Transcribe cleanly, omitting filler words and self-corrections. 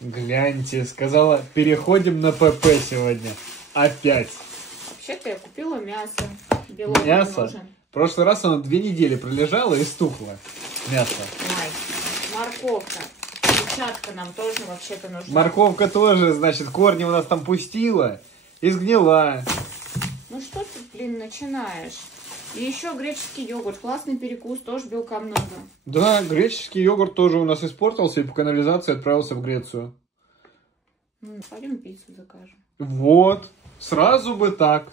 Гляньте, сказала, переходим на ПП сегодня. Опять. Вообще-то я купила мясо. Белок Мясо? нужен. В прошлый раз оно 2 недели пролежало и стухло. Мясо. Ай, морковка. Клетчатка нам тоже вообще-то нужна. Морковка тоже, значит, корни у нас там пустила и сгнила. Ну что ты, блин, начинаешь? И еще греческий йогурт. Классный перекус, тоже белка много. Да, греческий йогурт тоже у нас испортился и по канализации отправился в Грецию. Пойдем пиццу закажем. Вот, сразу бы так.